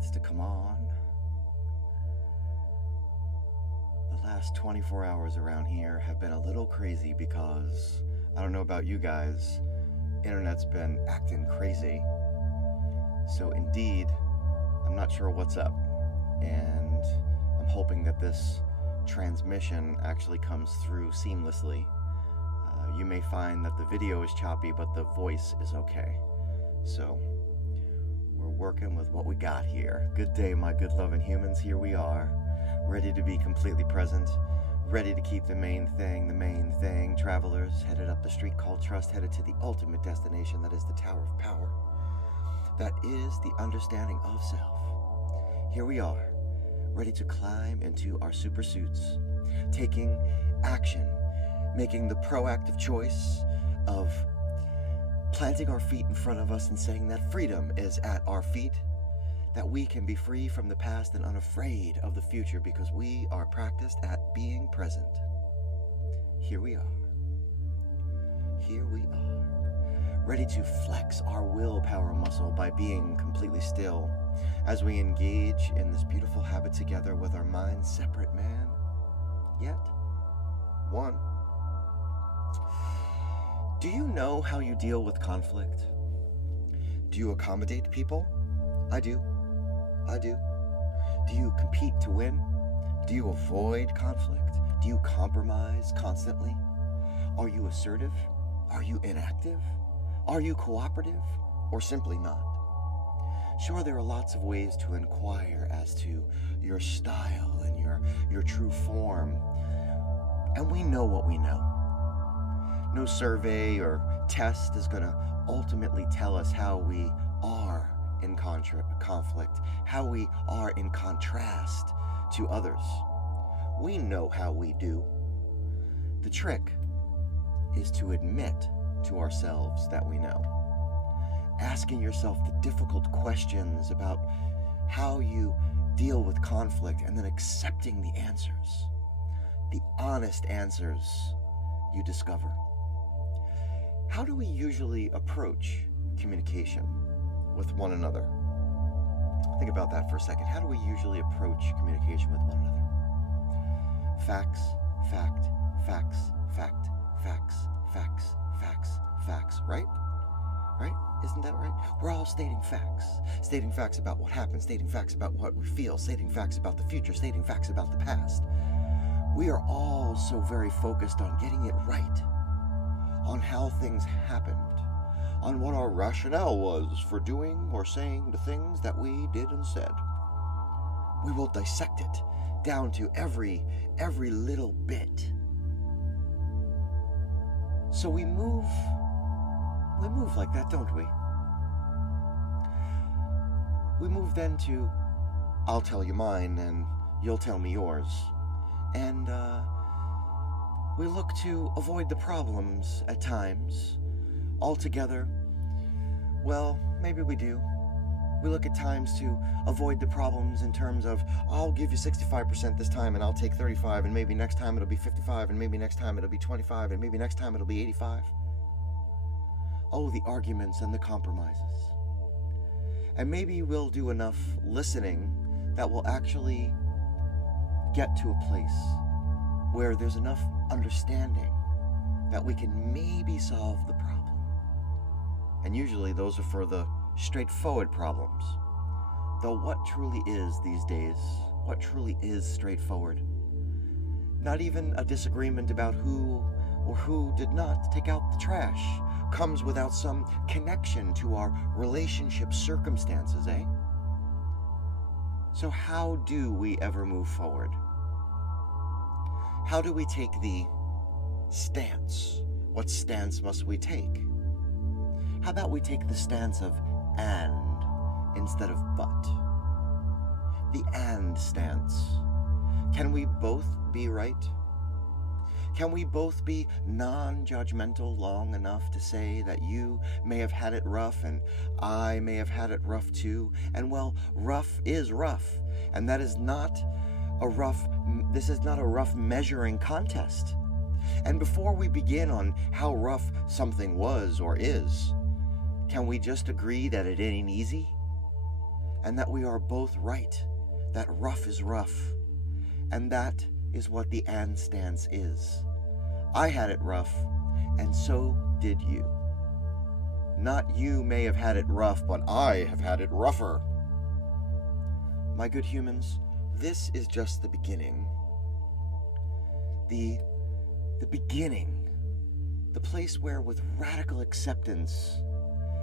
lights to come on. The last 24 hours around here have been a little crazy because, I don't know about you guys, internet's been acting crazy. So indeed, I'm not sure what's up, and I'm hoping that this transmission actually comes through seamlessly. You may find that the video is choppy, but the voice is okay. So, we're working with what we got here. Good day, my good loving humans. Here we are, ready to be completely present, ready to keep the main thing. Travelers headed up the street called trust, headed to the ultimate destination, that is the Tower of Power. That is the understanding of self. Here we are, ready to climb into our super suits, taking action, making the proactive choice of planting our feet in front of us and saying that freedom is at our feet, that we can be free from the past and unafraid of the future because we are practiced at being present. Here we are. Here we are, ready to flex our willpower muscle by being completely still as we engage in this beautiful habit together with our minds separate, man, yet one. Do you know how you deal with conflict? Do you accommodate people? I do. Do you compete to win? Do you avoid conflict? Do you compromise constantly? Are you assertive? Are you inactive? Are you cooperative? Or simply not? Sure, there are lots of ways to inquire as to your style and your true form. And we know what we know. No survey or test is going to ultimately tell us how we are in conflict, how we are in contrast to others. We know how we do. The trick is to admit to ourselves that we know. Asking yourself the difficult questions about how you deal with conflict and then accepting the answers, the honest answers you discover. How do we usually approach communication with one another? Think about that for a second. How do we usually approach communication with one another? Facts, fact, facts, fact, facts, facts, facts, facts, right? Right? Isn't that right? We're all stating facts about what happened, stating facts about what we feel, stating facts about the future, stating facts about the past. We are all so very focused on getting it right, on how things happened, on what our rationale was for doing or saying the things that we did and said. We will dissect it down to every little bit. So we move like that, don't we? We move then to, I'll tell you mine and you'll tell me yours. And we look to avoid the problems at times altogether. Well, maybe we do. We look at times to avoid the problems in terms of, I'll give you 65% this time and I'll take 35, and maybe next time it'll be 55, and maybe next time it'll be 25, and maybe next time it'll be 85. Oh, the arguments and the compromises. And maybe we'll do enough listening that will actually get to a place where there's enough understanding that we can maybe solve the problem. And usually those are for the straightforward problems. Though what truly is these days, what truly is straightforward? Not even a disagreement about who or who did not take out the trash comes without some connection to our relationship circumstances, eh? So how do we ever move forward? How do we take the stance? What stance must we take? How about we take the stance of and instead of but? The and stance. Can we both be right? Can we both be non-judgmental long enough to say that you may have had it rough and I may have had it rough too? And well, rough is rough, and that is not this is not a rough measuring contest. And before we begin on how rough something was or is, can we just agree that it ain't easy? and that we are both right, that rough is rough, and that is what the and stance is. I had it rough, and so did you. Not you may have had it rough, but I have had it rougher. My good humans, this is just the beginning. The beginning. The place where, with radical acceptance,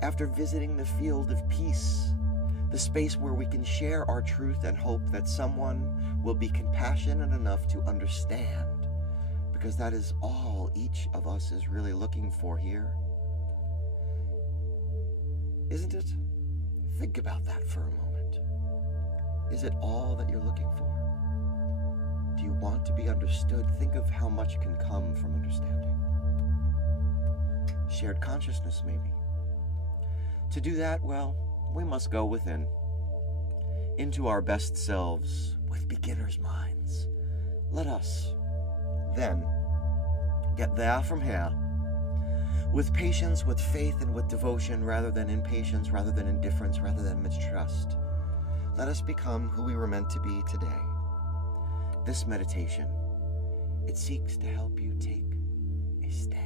after visiting the field of peace, the space where we can share our truth and hope that someone will be compassionate enough to understand, because that is all each of us is really looking for here. Isn't it? Think about that for a moment. Is it all that you're looking for? Do you want to be understood? Think of how much can come from understanding. Shared consciousness, maybe. To do that, well, we must go within, into our best selves with beginner's minds. Let us, then, get there from here, with patience, with faith, and with devotion, rather than impatience, rather than indifference, rather than mistrust. Let us become who we were meant to be today. This meditation, it seeks to help you take a stand.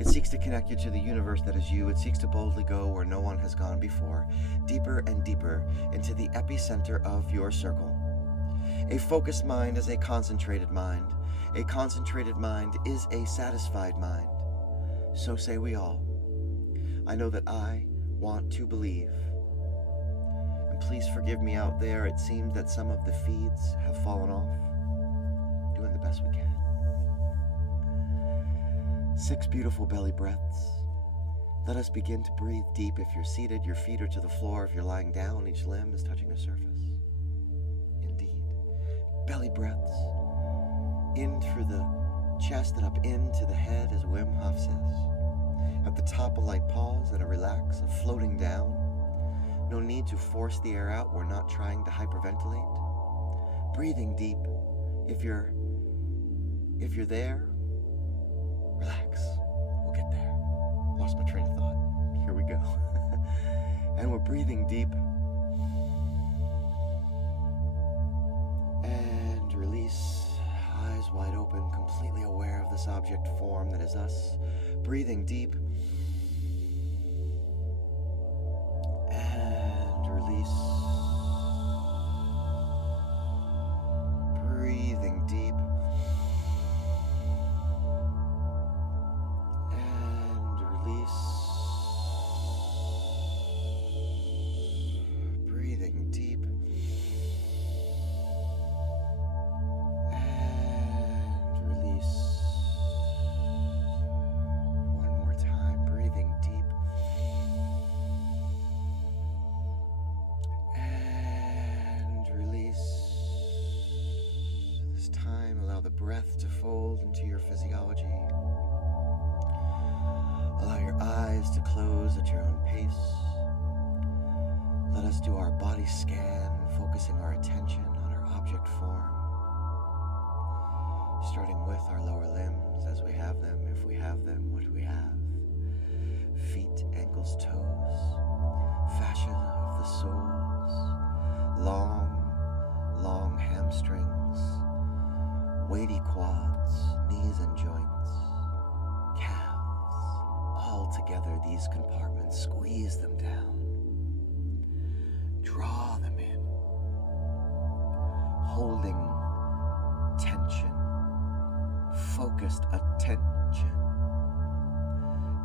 It seeks to connect you to the universe that is you. It seeks to boldly go where no one has gone before, deeper and deeper into the epicenter of your circle. A focused mind is a concentrated mind. A concentrated mind is a satisfied mind. So say we all. I know that I want to believe. And please forgive me out there. It seems that some of the feeds have fallen off. Doing the best we can. 6 beautiful belly breaths. Let us begin to breathe deep. If you're seated, your feet are to the floor. If you're lying down, each limb is touching the surface. Indeed. Belly breaths. In through the chest and up into the head, as Wim Hof says. At the top, a light pause and a relax, a floating down. No need to force the air out. We're not trying to hyperventilate. Breathing deep. If you're there, relax. We'll get there. Lost my train of thought. Here we go. And we're breathing deep. And release. Eyes wide open, completely aware of this object form that is us. Breathing deep. And release. Breathing deep. And release. Breathing deep. Breath to fold into your physiology. Allow your eyes to close at your own pace. Let us do our body scan, focusing our attention on our object form. Starting with our lower limbs as we have them. If we have them, what do we have? Feet, ankles, toes, fascia of the soles, long hamstrings, weighty quads, knees and joints, calves, all together these compartments, squeeze them down, draw them in, holding tension, focused attention,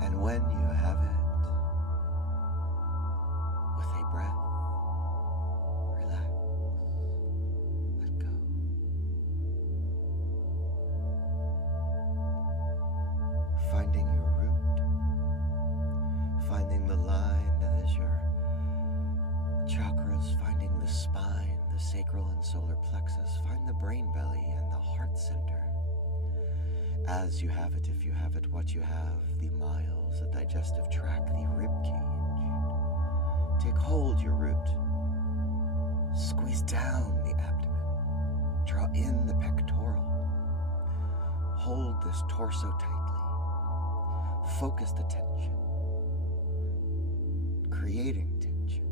and when you have it, with a breath, finding your root, finding the line that is your chakras, finding the spine, the sacral and solar plexus, find the brain belly and the heart center. As you have it, if you have it, what you have, the miles, the digestive tract, the rib cage. Take hold your root, squeeze down the abdomen, draw in the pectoral, hold this torso tightly. Focused attention, creating tension,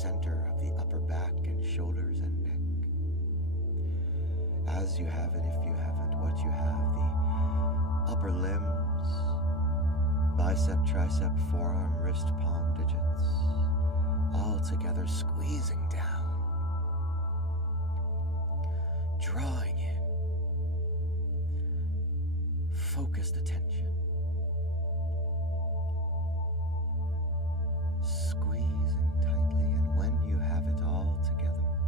center of the upper back and shoulders and neck. As you have it, if you haven't, what you have, the upper limbs, bicep, tricep, forearm, wrist, palm, digits, all together squeezing down, drawing in focused attention, squeezing tightly, and when you have it all together,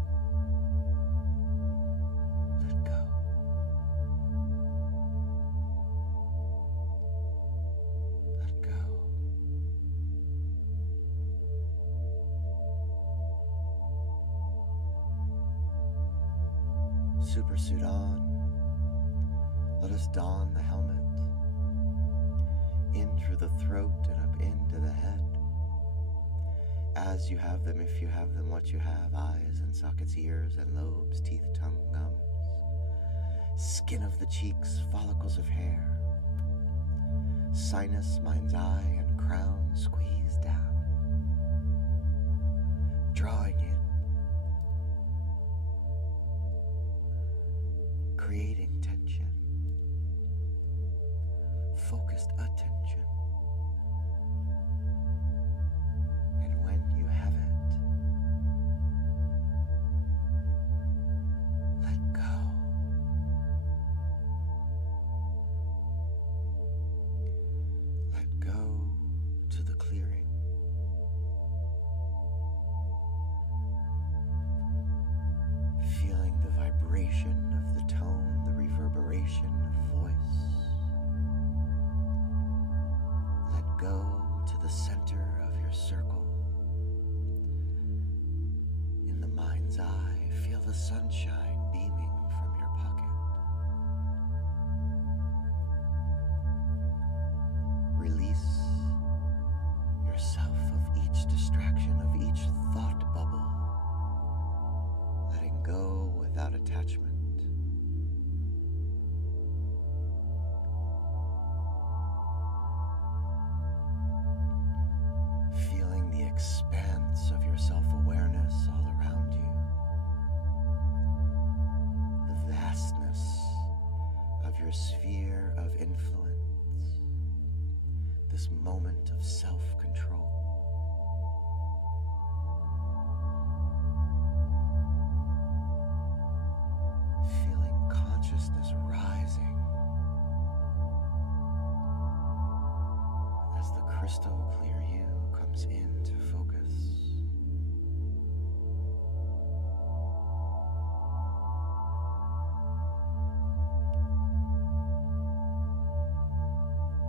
let go. Let go. Supersuit on. Let us don the helmet. In through the throat and up into the head. As you have them, if you have them, what you have, eyes and sockets, ears and lobes, teeth, tongue, gums, skin of the cheeks, follicles of hair, sinus, mind's eye, and crown, squeeze down, drawing in, creating tension, focused attention. And when you have it, let go. Let go to the clearing. Feeling the vibration of the tone, the reverberation of voice. Let go to the center of your circle. In the mind's eye, feel the sunshine beaming from your pocket. Release yourself of each distraction, of each thought bubble, letting go without attachment. Feeling the expanse of your self-awareness all around you, the vastness of your sphere of influence, this moment of self-control. Feeling consciousness rising as the crystal clear you comes into focus.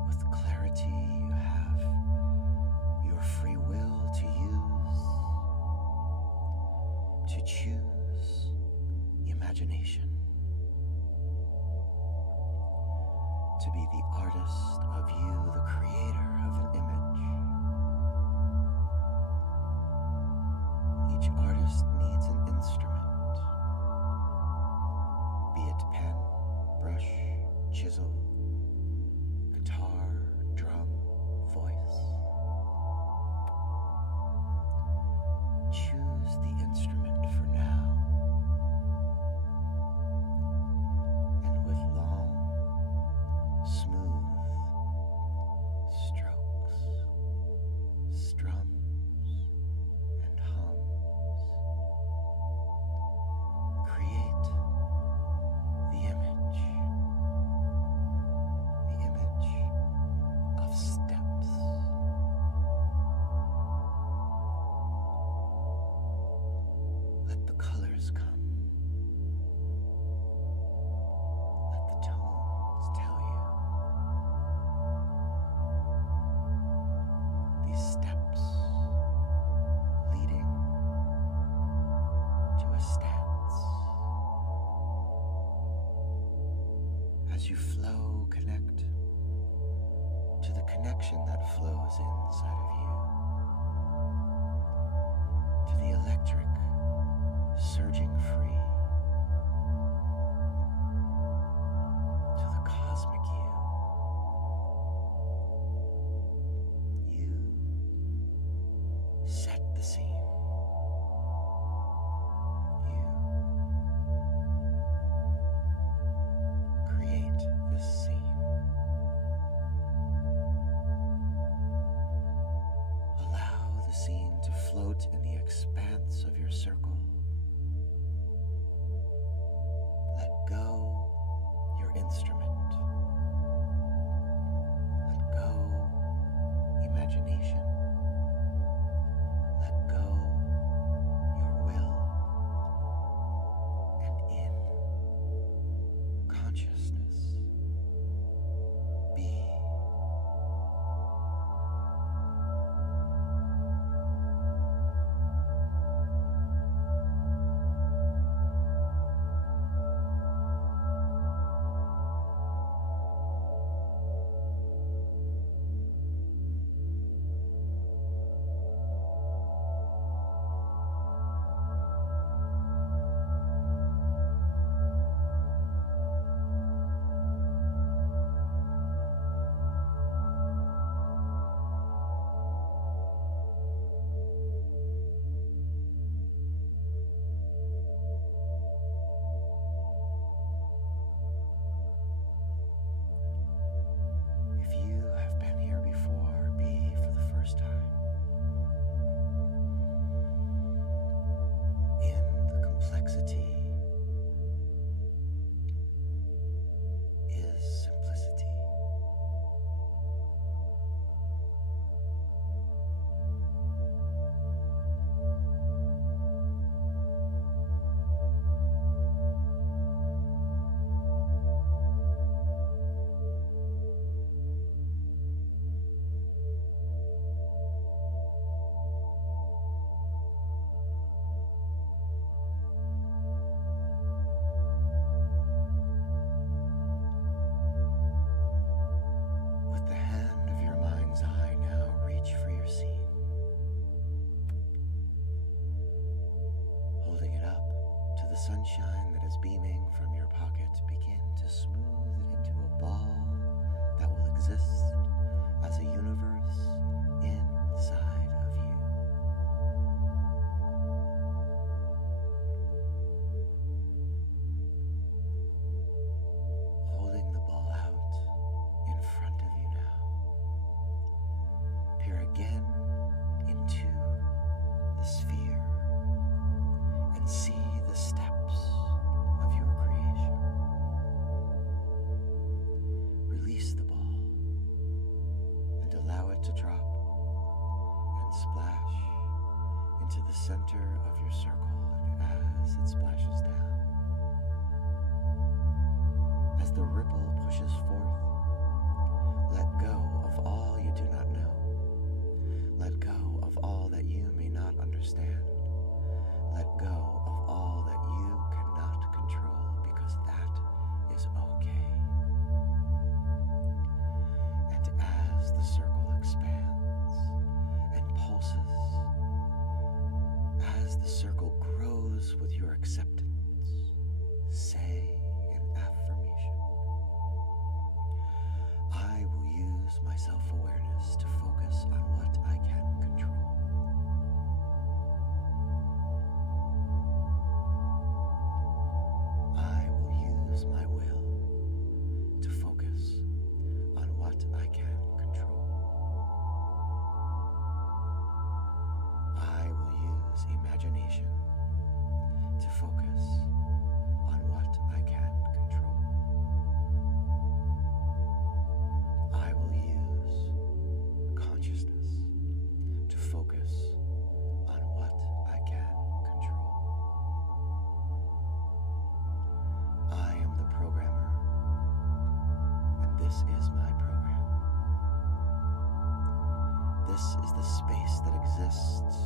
With clarity, you have your free will to use, to choose imagination, to be the artist of you, the creator of an image. Each artist needs an instrument, be it pen, brush, chisel, guitar, drum, voice. Choose the instrument for now, and with long, smooth strokes, strums, and hums, create the image of steps. Let the colors come. Let the tones tell you. These steps leading to a stance. As you flow, connect to the connection that flows inside of you, to the electric surging free, to the cosmic you. You set the scene. out in the expanse of your circle. Let go your instrument. Let go imagination. Let go your will. And in consciousness, be. Sunshine that is beaming from your pocket, begin to smooth it into a ball that will exist as a universe inside of you. Holding the ball out in front of you now. Peer again into the sphere and see the steps of your creation. Release the ball and allow it to drop and splash into the center of your circle. And as it splashes down, as the ripple pushes forth, let go of all you do not know. Let go of all that you may not understand. Let go of all that you cannot control, because that is okay. And as the circle expands and pulses, as the circle grows with your acceptance, say an affirmation. I will use my self-awareness to focus on what I can control. My will to focus on what I can control. I will use imagination to focus on what I can control. I will use consciousness to focus on what I can control. I am the programmer, and this is my program. This is the space that exists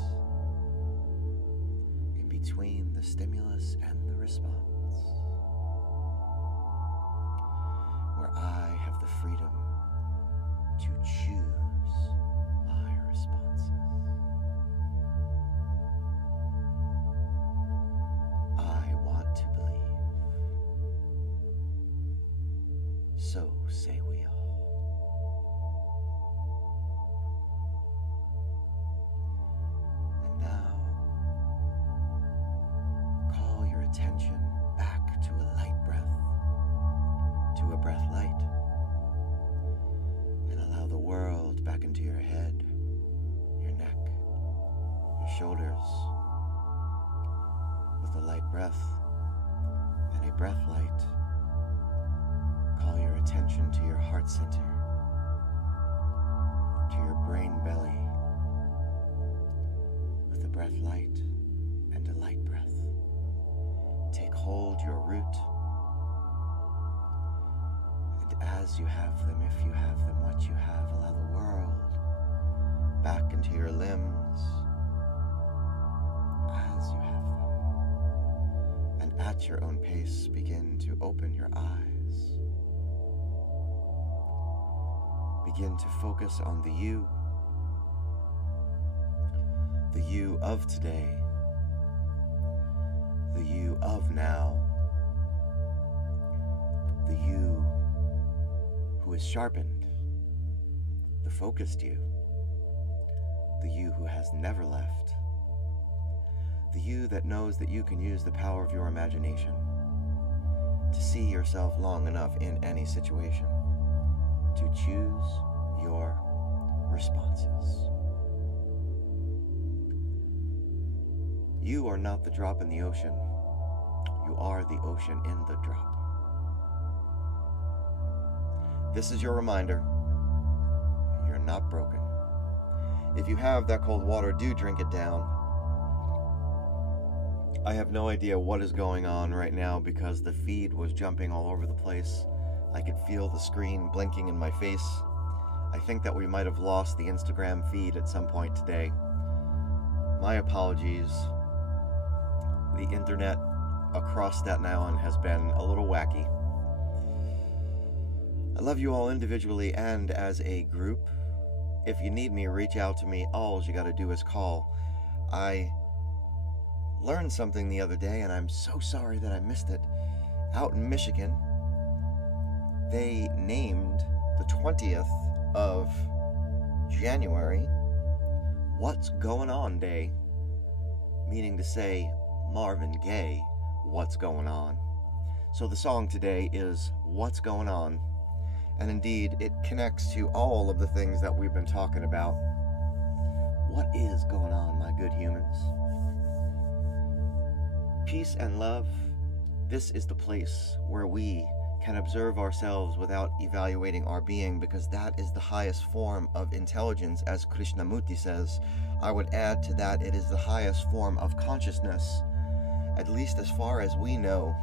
in between the stimulus and the response, where I have the freedom to choose my responses. I want to believe. So say we all. And now, call your attention back to a light breath, to a breath light, and allow the world back into your head, your neck, your shoulders with a light breath and a breath light. Call your attention to your heart center, to your brain belly, with a breath light and a light breath. Take hold your root, and as you have them, if you have them, what you have, allow the world back into your limbs as you have them. And at your own pace, begin to open your eyes. Begin to focus on the you of today, the you of now, the you who is sharpened, the focused you, the you who has never left, the you that knows that you can use the power of your imagination to see yourself long enough in any situation to choose your responses. You are not the drop in the ocean. You are the ocean in the drop. This is your reminder. You're not broken. If you have that cold water, do drink it down. I have no idea what is going on right now because the feed was jumping all over the place. I could feel the screen blinking in my face. I think that we might have lost the Instagram feed at some point today. My apologies. The internet across Staten Island has been a little wacky. I love you all individually and as a group. If you need me, reach out to me. All you gotta do is call. I learned something the other day, and I'm so sorry that I missed it. Out in Michigan, they named the 20th of January What's Going On Day, meaning to say, Marvin Gaye, what's going on? So the song today is What's Going On, and indeed it connects to all of the things that we've been talking about. What is going on, my good humans? Peace and love, this is the place where we can observe ourselves without evaluating our being, because that is the highest form of intelligence, as Krishnamurti says. I would add to that, it is the highest form of consciousness, at least as far as we know,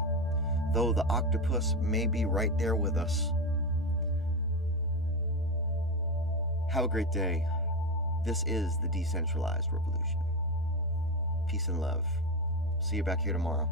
though the octopus may be right there with us. Have a great day. This is the Decentralized Revolution. Peace and love. See you back here tomorrow.